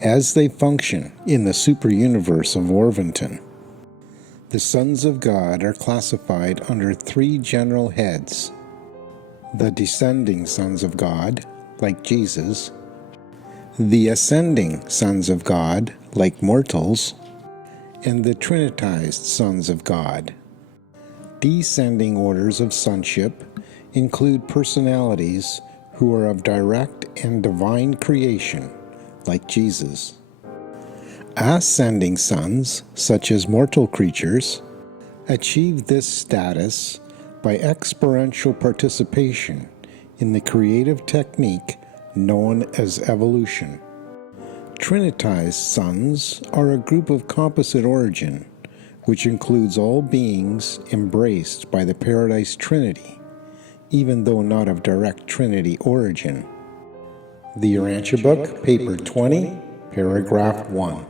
as they function in the superuniverse of Orvonton. The sons of God are classified under three general heads: the descending sons of God, like Jesus; the ascending sons of God, like mortals; and the Trinitized Sons of God. Descending orders of sonship include personalities who are of direct and divine creation, like Jesus. Ascending sons, such as mortal creatures, achieve this status by experiential participation in the creative technique known as evolution. Trinitized sons are a group of composite origin, which includes all beings embraced by the Paradise Trinity, even though not of direct Trinity origin. The Urantia book, paper 20, paragraph 1.